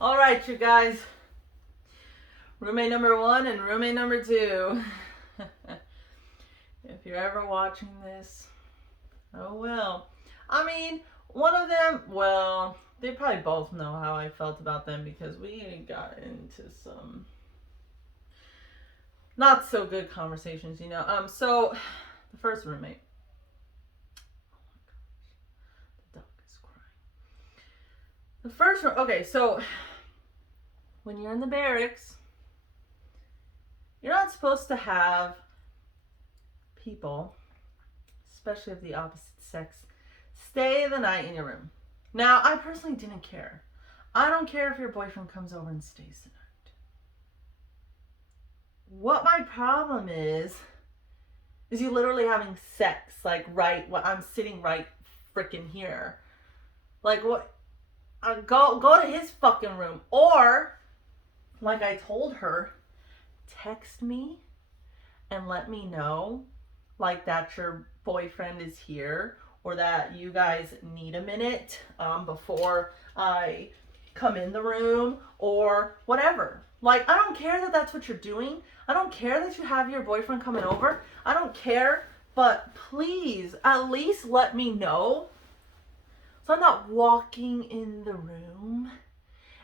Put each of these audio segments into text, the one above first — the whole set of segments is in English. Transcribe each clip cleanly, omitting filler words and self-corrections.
All right, you guys. Roommate number 1 and roommate number 2. If you're ever watching this, oh well. I mean, one of them, well, they probably both know how I felt about them because we got into some not so good conversations, you know. So the first roommate. Oh my gosh, the dog is crying. The first room. Okay, so when you're in the barracks, you're not supposed to have people, especially of the opposite sex, stay the night in your room. Now, I personally didn't care. I don't care if your boyfriend comes over and stays the night. What my problem is you literally having sex, like right, I'm sitting right freaking here. Like what? Go to his fucking room, or like I told her, text me and let me know like that your boyfriend is here or that you guys need a minute before I come in the room or whatever. Like, I don't care that that's what you're doing. I don't care that you have your boyfriend coming over. I don't care, but please at least let me know so I'm not walking in the room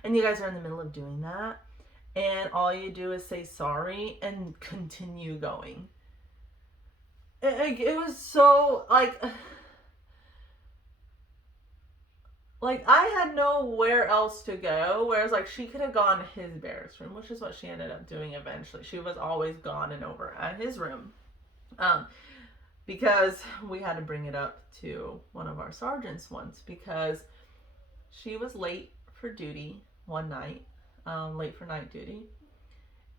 and you guys are in the middle of doing that and all you do is say sorry and continue going. It was so like I had nowhere else to go, whereas like she could have gone to his barracks room, which is what she ended up doing eventually. She was always gone and over at his room, because we had to bring it up to one of our sergeants once because she was late for duty one night, late for night duty,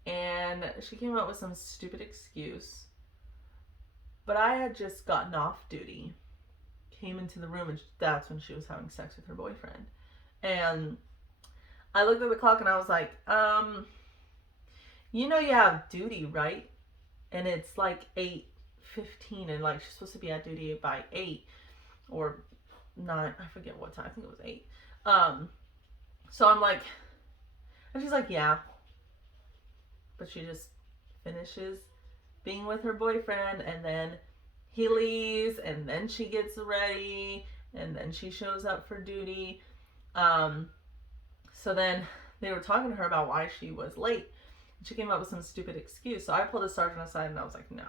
and she came up with some stupid excuse. But I had just gotten off duty, came into the room, and that's when she was having sex with her boyfriend. And I looked at the clock and I was like, you know you have duty, right? And it's like 8:15 and like she's supposed to be at duty by 8 or 9, I forget what time, I think it was 8. So I'm like, and she's like, yeah. But she just finishes being with her boyfriend and then he leaves and then she gets ready and then she shows up for duty. So then they were talking to her about why she was late. And she came up with some stupid excuse. So I pulled a sergeant aside and I was like, no.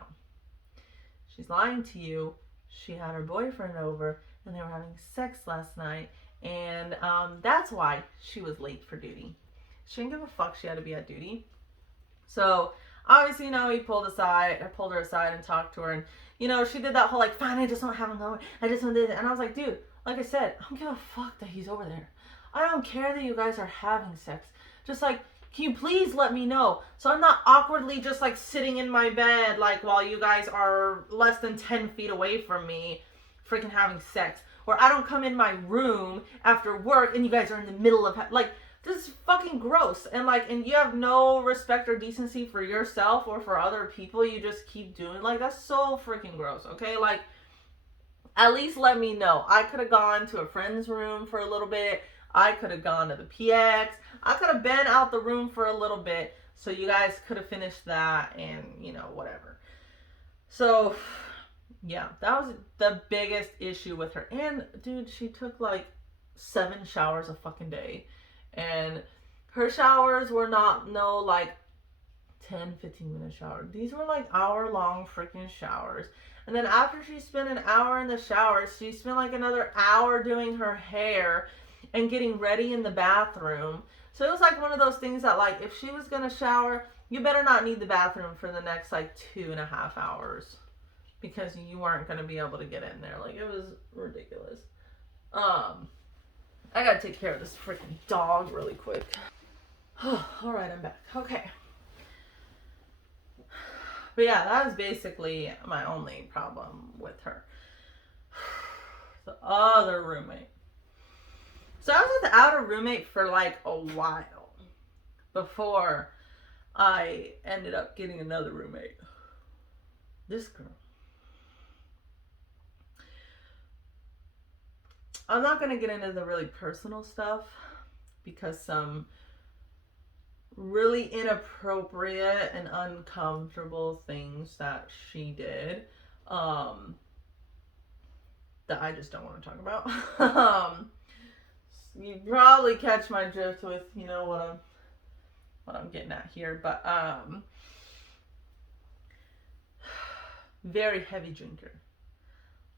She's lying to you. She had her boyfriend over and they were having sex last night. And that's why she was late for duty. She didn't give a fuck she had to be at duty. So obviously, you know, I pulled her aside and talked to her. And, you know, she did that whole, like, fine, I just want to have him over. I just want to do it. And I was like, dude, like I said, I don't give a fuck that he's over there. I don't care that you guys are having sex. Just, like, can you please let me know? So I'm not awkwardly just, like, sitting in my bed, like, while you guys are less than 10 feet away from me freaking having sex. Or I don't come in my room after work and you guys are in the middle of, like, this is fucking gross. And like, and you have no respect or decency for yourself or for other people. You just keep doing, like, that's so freaking gross. Okay, like, at least let me know. I could have gone to a friend's room for a little bit. I could have gone to the PX. I could have been out the room for a little bit so you guys could have finished that and, you know, whatever. So yeah, that was the biggest issue with her. And dude, she took like 7 showers a fucking day. And her showers were not no like 10-15 minute shower. These were like hour-long freaking showers. And then after she spent an hour in the shower, she spent like another hour doing her hair and getting ready in the bathroom. So it was like one of those things that, like, if she was gonna shower, you better not need the bathroom for the next like 2.5 hours because you weren't gonna be able to get in there. Like, it was ridiculous. I gotta take care of this freaking dog really quick. Alright, I'm back. Okay. But yeah, that was basically my only problem with her. The other roommate. So I was without a roommate for like a while before I ended up getting another roommate. This girl. I'm not going to get into the really personal stuff because some really inappropriate and uncomfortable things that she did, that I just don't want to talk about. You probably catch my drift with, you know, what I'm getting at here, but very heavy drinker.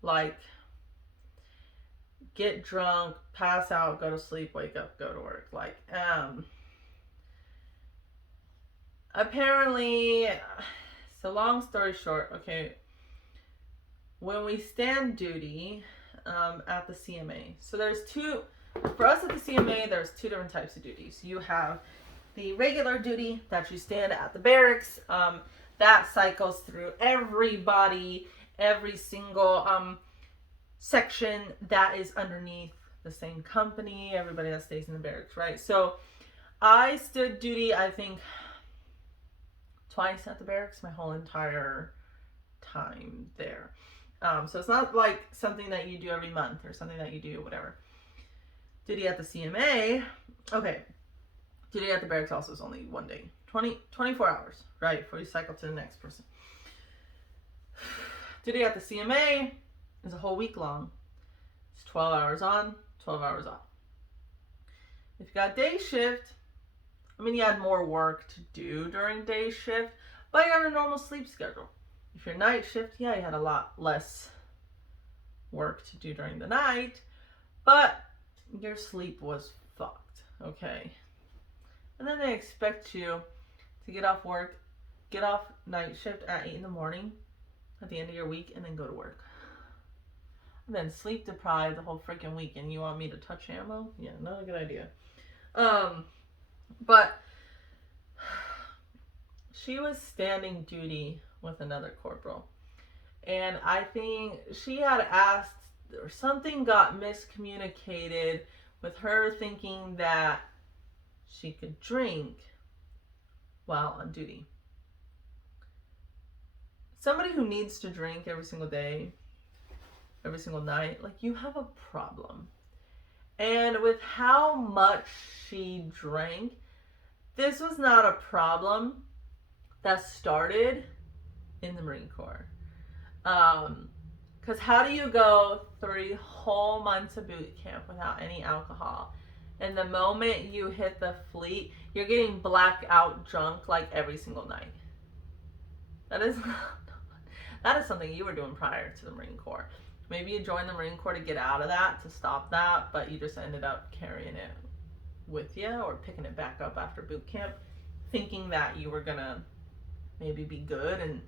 Like, get drunk, pass out, go to sleep, wake up, go to work. Like, apparently, so long story short, okay, when we stand duty at the CMA, so for us at the CMA, there's two different types of duties. You have the regular duty that you stand at the barracks, that cycles through everybody, every single section that is underneath the same company, everybody that stays in the barracks, right? So I stood duty, I think, twice at the barracks my whole entire time there. So it's not like something that you do every month or something that you do whatever. Duty at the CMA, okay, duty at the barracks also is only one day, 24 hours, right, before you cycle to the next person. Duty at the CMA is a whole week long. It's 12 hours on, 12 hours off. If you got day shift, I mean, you had more work to do during day shift, but you had a normal sleep schedule. If you're night shift, yeah, you had a lot less work to do during the night, but your sleep was fucked, okay? And then they expect you to get off night shift at 8 in the morning at the end of your week and then go to work. And then sleep deprived the whole freaking week, and you want me to touch ammo? Yeah, not a good idea. But she was standing duty with another corporal. And I think she had asked, or something got miscommunicated with her thinking that she could drink while on duty. Somebody who needs to drink every single day, every single night, like, you have a problem. And with how much she drank, this was not a problem that started in the Marine Corps. Because how do you go 3 whole months of boot camp without any alcohol? And the moment you hit the fleet, you're getting blackout drunk like every single night. That is something you were doing prior to the Marine Corps. Maybe you joined the Marine Corps to get out of that, to stop that, but you just ended up carrying it with you or picking it back up after boot camp, thinking that you were gonna maybe be good and,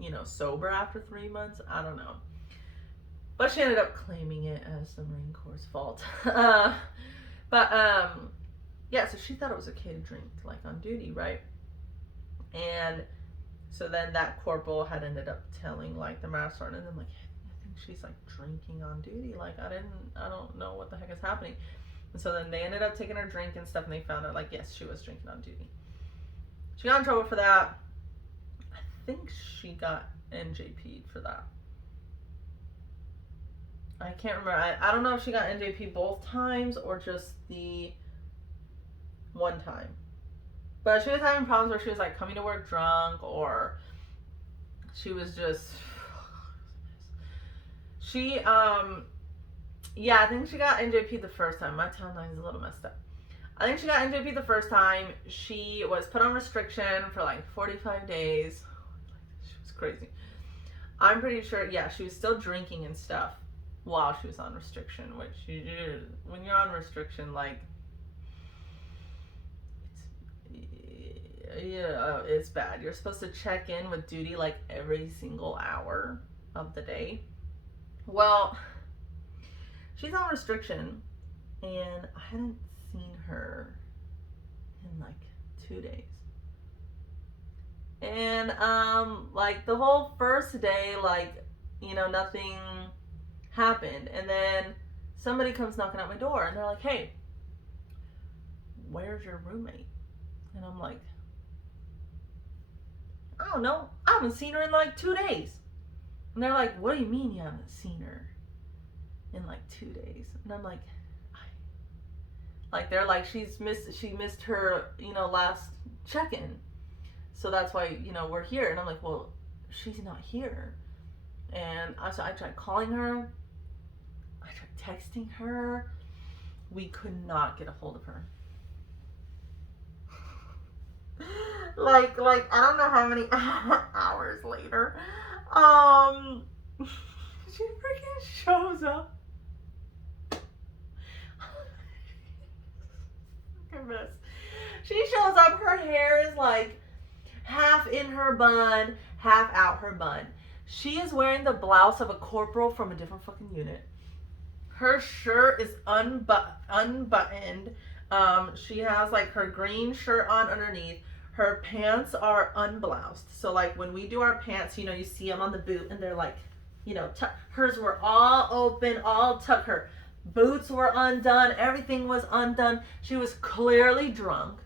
you know, sober after 3 months. I don't know. But she ended up claiming it as the Marine Corps' fault. Yeah, so she thought it was okay to drink, like, on duty, right? And so then that corporal had ended up telling, like, the master sergeant, and I'm like, I think she's, like, drinking on duty. Like, I don't know what the heck is happening. And so then they ended up taking her drink and stuff, and they found out, like, yes, she was drinking on duty. She got in trouble for that. I think she got NJP'd for that. I can't remember. I don't know if she got NJP both times or just the one time. But she was having problems where she was, like, coming to work drunk, or she was just... yeah, I think she got NJP the first time. My timeline is a little messed up. I think she got NJP the first time. She was put on restriction for, like, 45 days. She was crazy. I'm pretty sure, yeah, she was still drinking and stuff while she was on restriction, which when you're on restriction, like, it's bad. You're supposed to check in with duty, like, every single hour of the day. Well, she's on restriction, and I hadn't seen her in, like, 2 days. And, like, the whole first day, like, you know, nothing happened. And then somebody comes knocking at my door, and they're like, hey, where's your roommate? And I'm like, I don't know. I haven't seen her in, like, 2 days. And they're like, what do you mean you haven't seen her in, like, 2 days? And I'm like, Like they're like she missed her, last check-in. So that's why, we're here. And I'm like, well, she's not here. And so I tried calling her. I tried texting her. We could not get a hold of her. like I don't know how many hours later, she freaking shows up. Mess. She shows up. Her hair is like half in her bun, half out her bun. She is wearing the blouse of a corporal from a different fucking unit. Her shirt is unbuttoned. She has like her green shirt on underneath. Her pants are unbloused. So like when we do our pants, you see them on the boot and they're like, hers were all open, all tucked. Her boots were undone. Everything was undone. She was clearly drunk.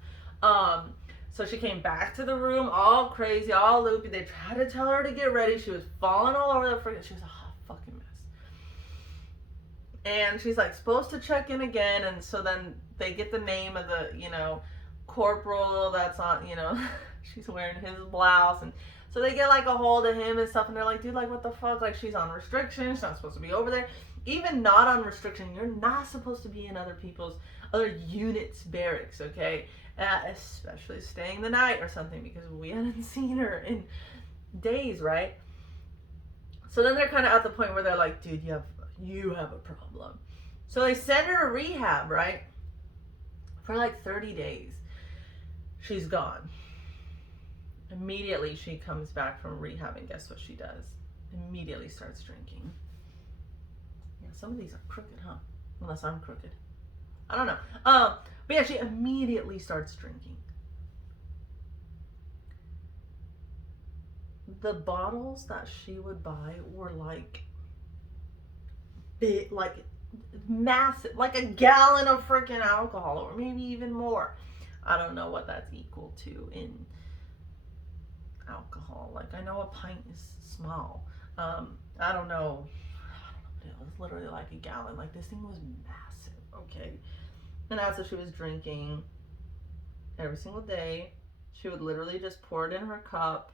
So she came back to the room all crazy, all loopy. They tried to tell her to get ready. She was falling all over the freaking. She was a hot fucking mess. And she's like supposed to check in again. And so then they get the name of the, corporal that's on, she's wearing his blouse. And so they get like a hold of him and stuff. And they're like, dude, like what the fuck? Like she's on restriction. She's not supposed to be over there. Even not on restriction, you're not supposed to be in other units' barracks, okay? Especially staying the night or something, because we hadn't seen her in days, right? So then they're kind of at the point where they're like, dude, you have a problem. So they send her to rehab, right? For like 30 days. She's gone. Immediately she comes back from rehab, and guess what she does? Immediately starts drinking. Yeah, some of these are crooked, huh? Unless I'm crooked. I don't know. But yeah, she immediately starts drinking. The bottles that she would buy were like big, like massive, like a gallon of freaking alcohol, or maybe even more. I don't know what that's equal to in alcohol. Like I know a pint is small. I don't know. It was literally like a gallon. Like this thing was massive. Okay. And that's what she was drinking every single day. She would literally just pour it in her cup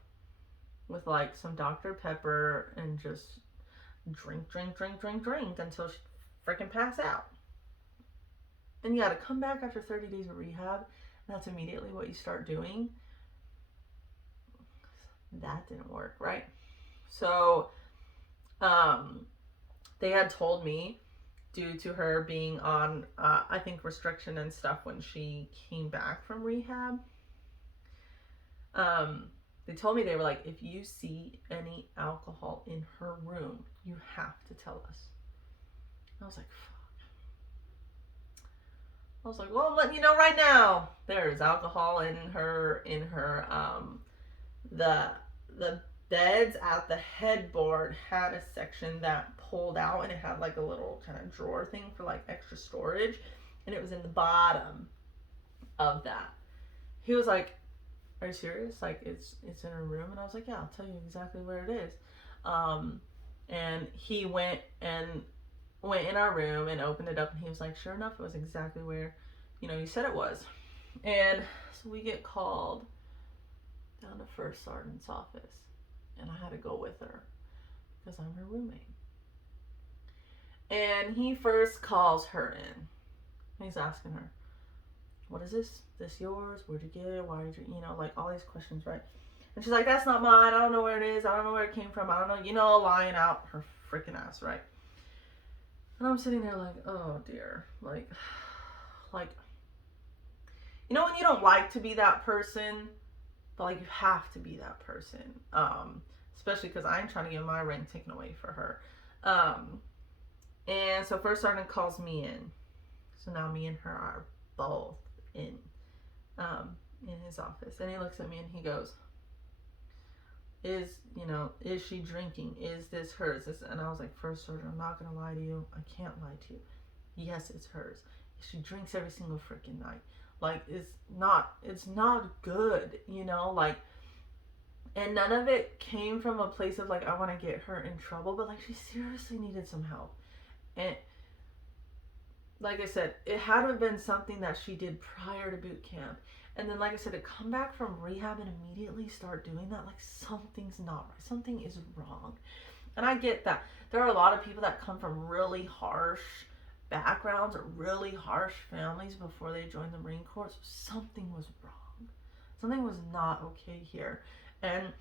with like some Dr. Pepper and just drink until she freaking pass out. And yeah, to come back after 30 days of rehab, and that's immediately what you start doing. That didn't work, right? So, they had told me, due to her being on, I think, restriction and stuff when she came back from rehab, they told me, they were like, if you see any alcohol in her room, you have to tell us. I was like, fuck. I was like, well, I'm letting you know right now. There's alcohol in her, the beds at the headboard had a section that pulled out, and it had like a little kind of drawer thing for like extra storage, and it was in the bottom of that. He was like, are you serious? Like it's in her room? And I was like, yeah, I'll tell you exactly where it is. And he went in our room and opened it up, and he was like, sure enough, it was exactly where, you said it was. And so we get called down to First Sergeant's office, and I had to go with her because I'm her roommate. And he first calls her in. He's asking her, what is this? This yours? Where'd you get it? Why did you, like all these questions, right? And she's like, that's not mine. I don't know where it is. I don't know where it came from. I don't know, lying out her freaking ass, right? And I'm sitting there like, oh dear. Like, when you don't like to be that person, but like you have to be that person. Especially because I'm trying to get my rank taken away for her. And so First Sergeant calls me in. So now me and her are both in his office. And he looks at me and he goes, is she drinking? Is this hers? And I was like, First Sergeant, I'm not going to lie to you. I can't lie to you. Yes, it's hers. She drinks every single freaking night. Like, it's not good, like, and none of it came from a place of like, I want to get her in trouble, but like, she seriously needed some help. And like I said, it had to have been something that she did prior to boot camp. And then, like I said, to come back from rehab and immediately start doing that, like something's not right. Something is wrong. And I get that. There are a lot of people that come from really harsh backgrounds or really harsh families before they join the Marine Corps. So something was wrong. Something was not okay here. And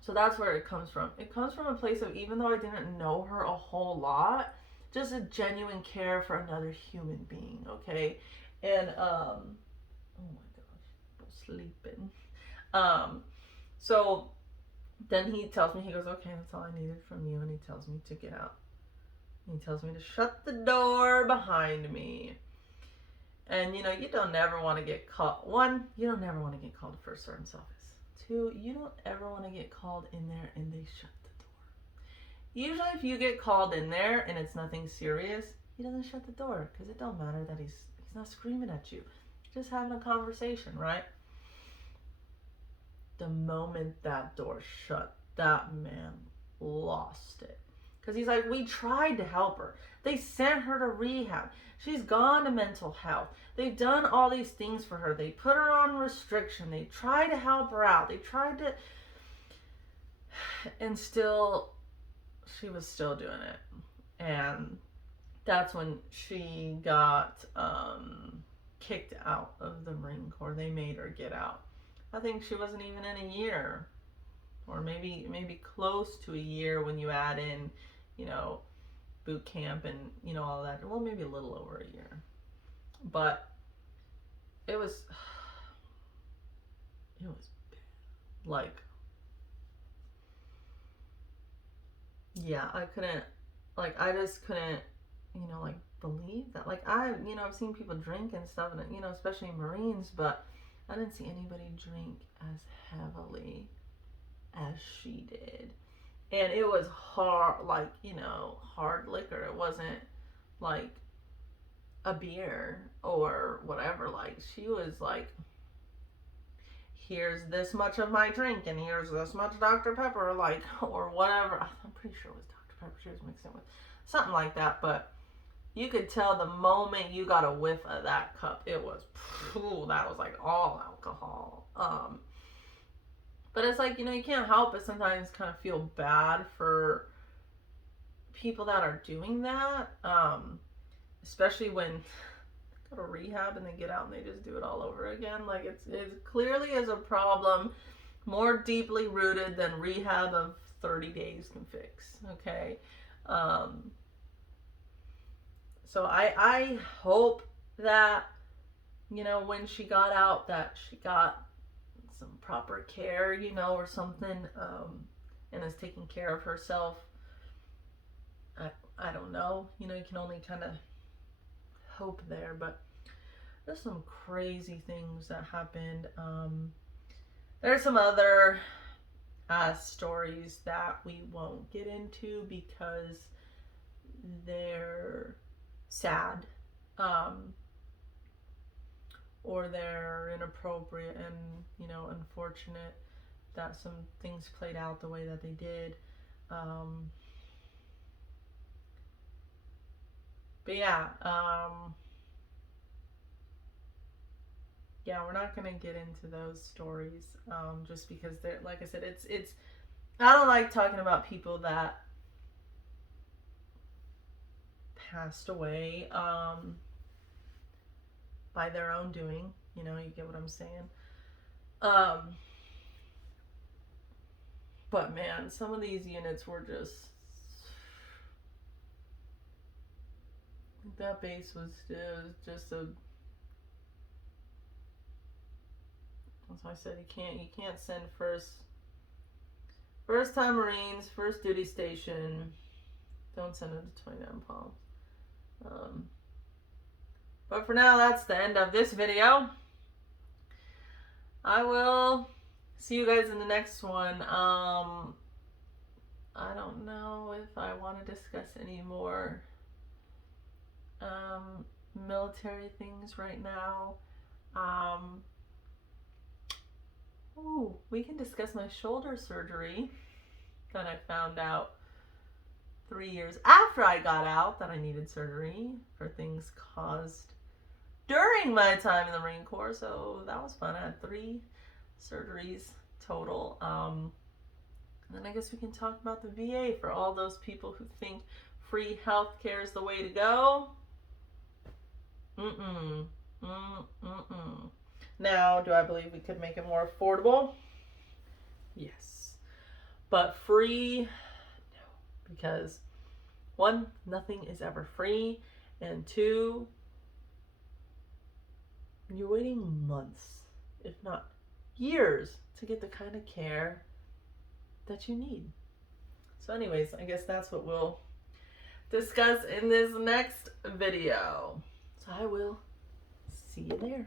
so that's where it comes from. It comes from a place of, even though I didn't know her a whole lot, just a genuine care for another human being, okay? And oh my gosh, I'm sleeping. Um so then he tells me, he goes, okay, that's all I needed from you, and he tells me to get out. He tells me to shut the door behind me. And you know, you don't ever want to get called. One, you don't ever want to get called to First Sergeant's office. Two, you don't ever want to get called in there and they shut the door. Usually if you get called in there and it's nothing serious, he doesn't shut the door, because it don't matter that he's not screaming at you. Just having a conversation, right? The moment that door shut, that man lost it. Because he's like, we tried to help her. They sent her to rehab. She's gone to mental health. They've done all these things for her. They put her on restriction. They tried to help her out. They tried to... And still, she was still doing it. And that's when she got kicked out of the Marine Corps. They made her get out. I think she wasn't even in a year, or maybe close to a year when you add in, you know, boot camp and, you know, all that. Well, maybe a little over a year. But it was bad. Like, yeah, I just couldn't, you know, like, believe that. Like, I've seen people drink and stuff, and, you know, especially Marines, but I didn't see anybody drink as heavily as she did. And it was hard, like, you know, hard liquor. It wasn't like a beer or whatever. Like, she was like, here's this much of my drink and here's this much Dr. Pepper, like, or whatever. I'm pretty sure it was Dr. Pepper she was mixing with. Something like that. But you could tell the moment you got a whiff of that cup, it was, that was like all alcohol. But it's like, you know, you can't help but sometimes kind of feel bad for people that are doing that. Especially when they go to rehab and they get out and they just do it all over again. Like, it clearly is a problem more deeply rooted than rehab of 30 days can fix. Okay. So I hope that, you know, when she got out, that she got some proper care, you know, or something, and is taking care of herself. I don't know. You know, you can only kind of hope there, but there's some crazy things that happened. There's some other stories that we won't get into because they're sad, or they're inappropriate and, you know, unfortunate that some things played out the way that they did. But yeah, we're not gonna get into those stories, just because they're, like I said, it's I don't like talking about people that passed away by their own doing. You know, you get what I'm saying. But man, some of these units were just, that base was just a, that's why I said you can't send first time Marines, first duty station, don't send them to 29 Palms. But for now, that's the end of this video. I will see you guys in the next one. I don't know if I want to discuss any more military things right now. We can discuss my shoulder surgery that I found out 3 years after I got out that I needed surgery for things caused during my time in the Marine Corps. So that was fun. I had 3 surgeries total. And then I guess we can talk about the VA for all those people who think free healthcare is the way to go. Mm-mm. Mm-mm. Now, do I believe we could make it more affordable? Yes. But free, no. Because 1, nothing is ever free. And 2, you're waiting months, if not years, to get the kind of care that you need. So anyways, I guess that's what we'll discuss in this next video. So I will see you there.